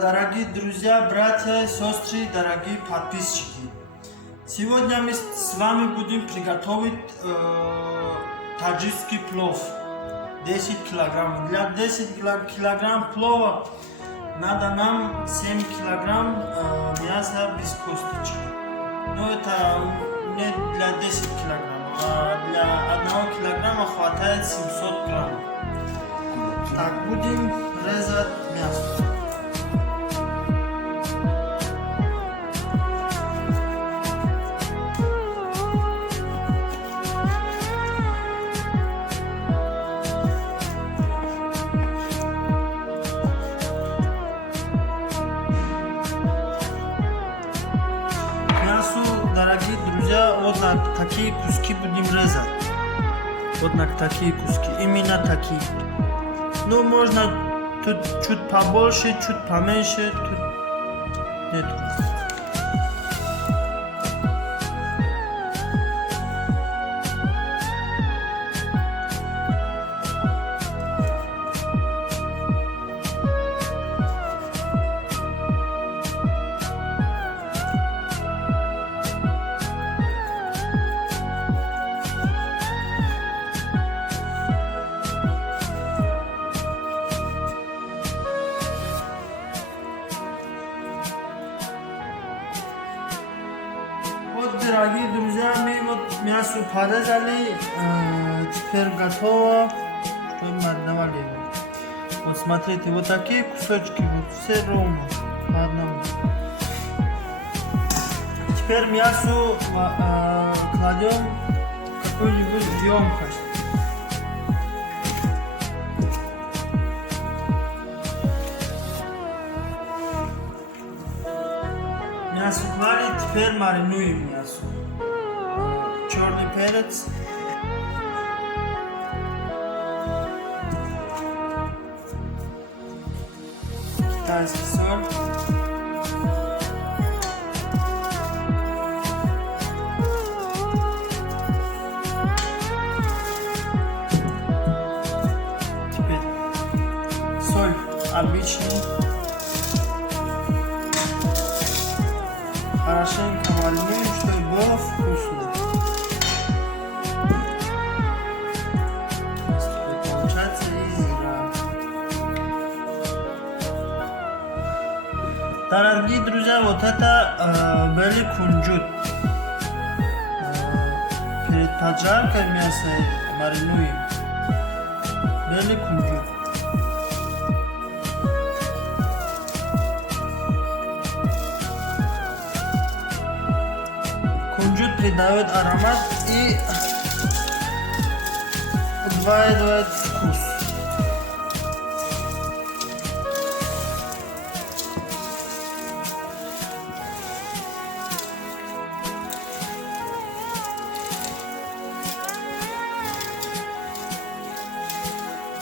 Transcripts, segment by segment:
Дорогие друзья, братья и сестры, дорогие подписчики. Сегодня мы с вами будем приготовить таджикский плов. 10 килограмм. Для 10 килограмм плова надо нам 7 килограмм мяса без косточки. Но это не для 10 килограмм, а для 1 килограмма хватает 700 грамм. Так, будем резать мясо. Дорогие друзья, вот на такие куски будем резать. Вот на такие куски, именно такие. Ну, можно тут чуть побольше, чуть поменьше, тут нет. Вот, дорогие друзья, мы вот мясо порезали, теперь готово, чтобы мариновали его. Вот смотрите, вот такие кусочки, вот все ровно, по одному. Теперь мясо кладем в какую-нибудь емкость. Мясо клали, теперь маринуем мясо. Черный перец. Китайский соль. Теперь соль обычный. Хорошенько маринуем, чтобы было вкусно. Получается изыра. Дорогие друзья, вот это белый кунжут. Перед поджаркой мяса маринуем. Белый кунжут. Кунжут придает аромат и удваивает вкус.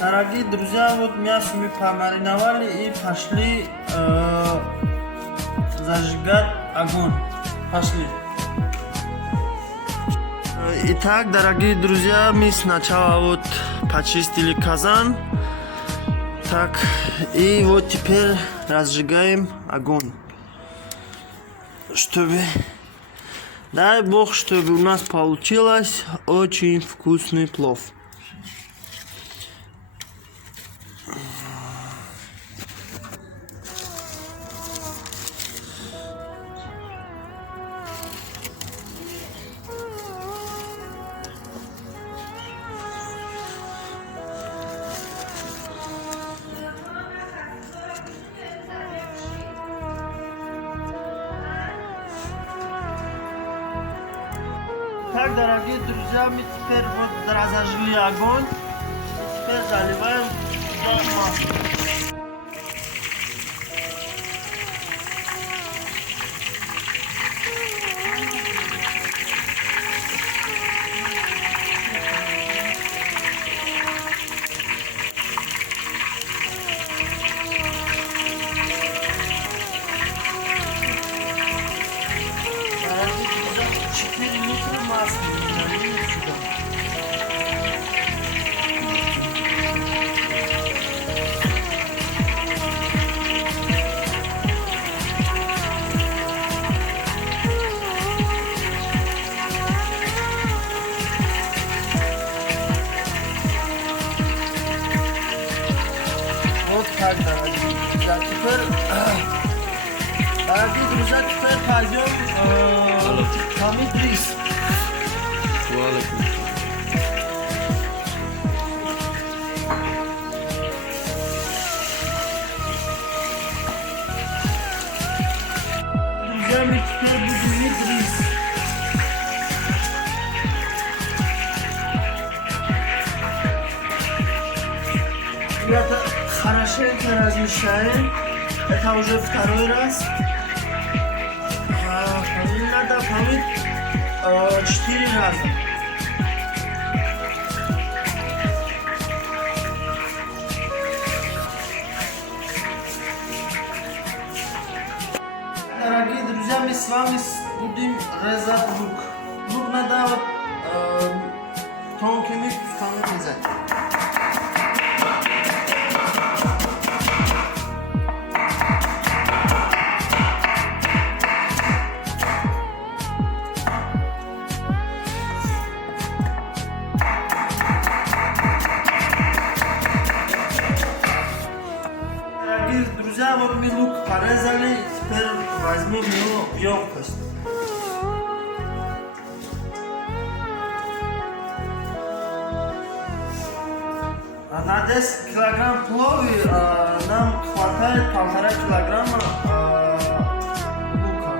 Дорогие друзья, вот мясо мы помариновали и пошли зажигать огонь. Пошли. Итак, дорогие друзья, мы сначала вот почистили казан. Так, и вот теперь разжигаем огонь. Чтобы, дай бог, чтобы у нас получилось очень вкусный плов. Так, дорогие друзья, мы теперь вот разожгли огонь. Теперь заливаем туда масло. Дорогие друзья, 4 литра масла налили сюда. Дорогие друзья, теперь пойдем помыть рис. Друзья, мы теперь будем мыть рис. Ребята, хорошенько размешаем. Это уже второй раз. Надо помыть 4 раза. Дорогие друзья, мы с вами будем резать лук. Лук надо тонкими кусками резать. Друзья, вот мы лук порезали, теперь возьмем его в емкость. На 10 килограмм плова нам хватает 1,5 килограмма лука.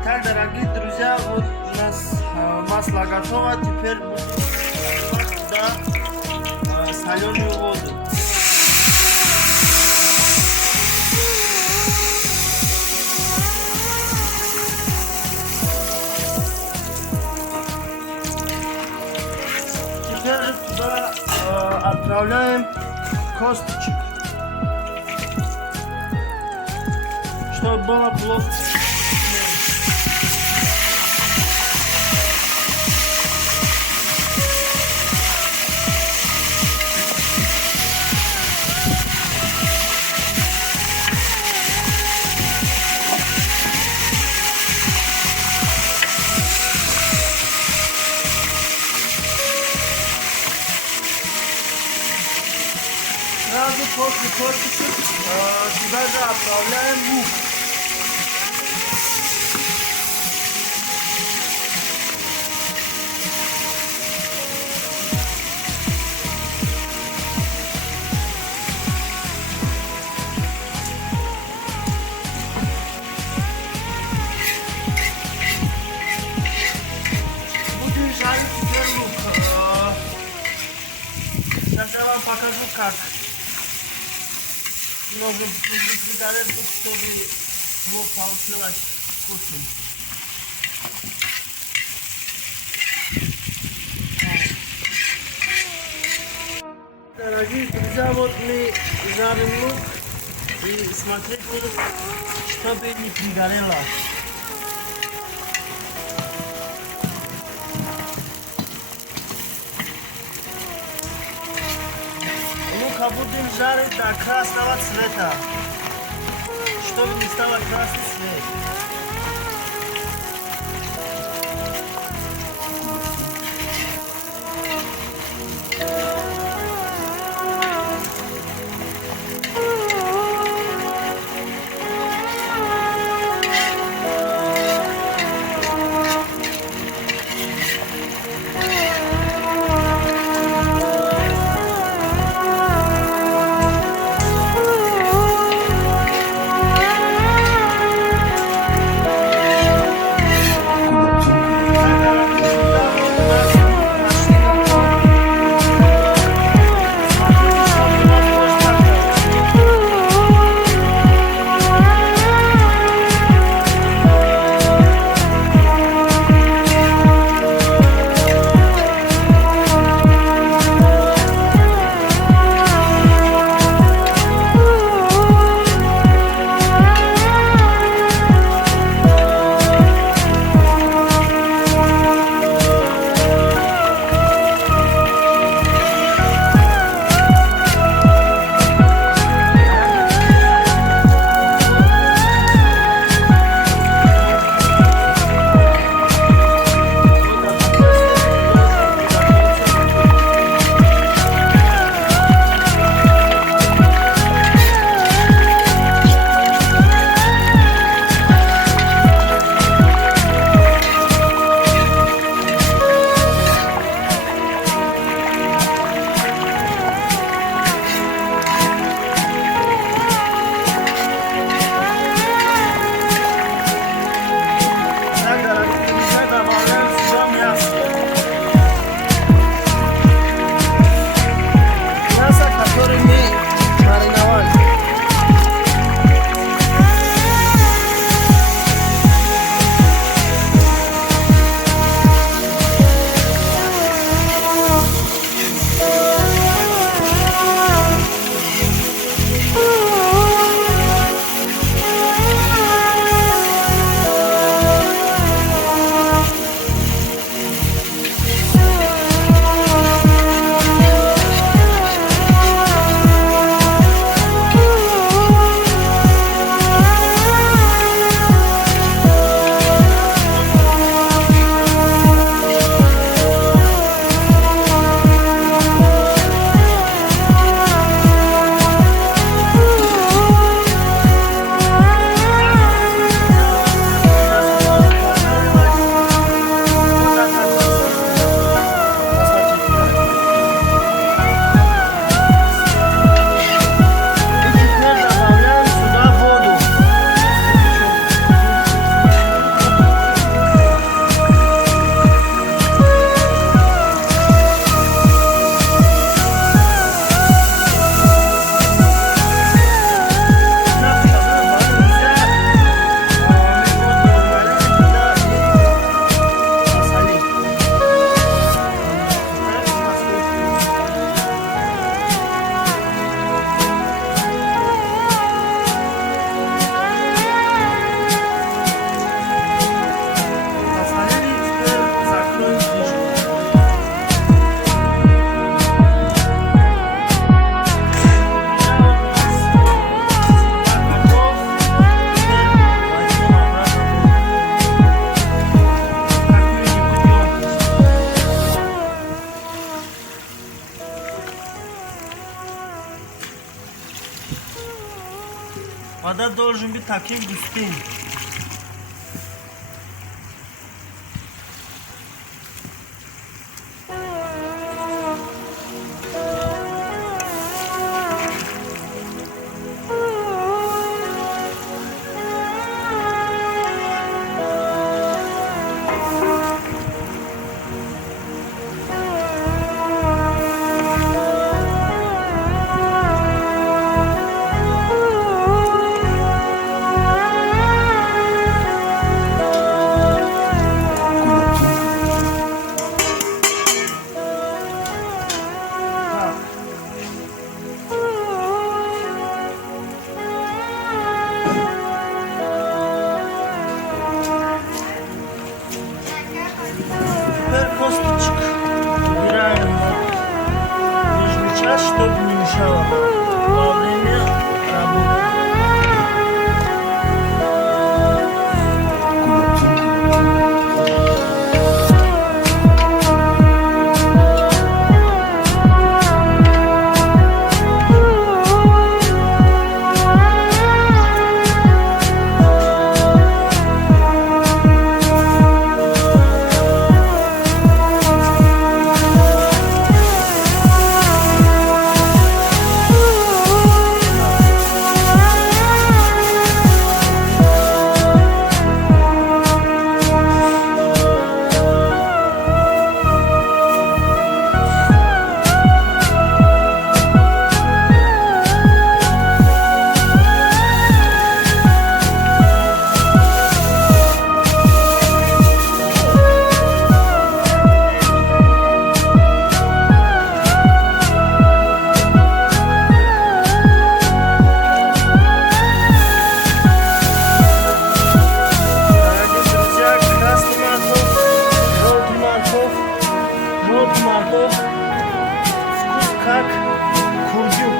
Итак, дорогие друзья, вот у нас масло готово, теперь будем туда соленую воду. Теперь туда отправляем косточек, чтобы было плотно. Сразу после косточек сюда же отправляем лук. Будем жарить теперь лук. Сейчас я вам покажу как. Нужно предварить, чтобы лук получилось вкусным. Дорогие друзья, вот мы жарим лук и смотреть будем, чтобы не пригорело. Лук будем жарить до красного цвета, чтобы не стало красный цвет. Вода должен быть таким густым. Теперь косточек убираем нижнюю часть, чтобы не мешало во время работы. Морковь, вкус как курдюк.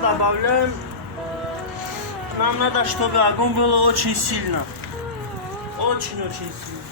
Добавляем. Нам надо, чтобы огонь было очень сильно. Очень-очень сильно.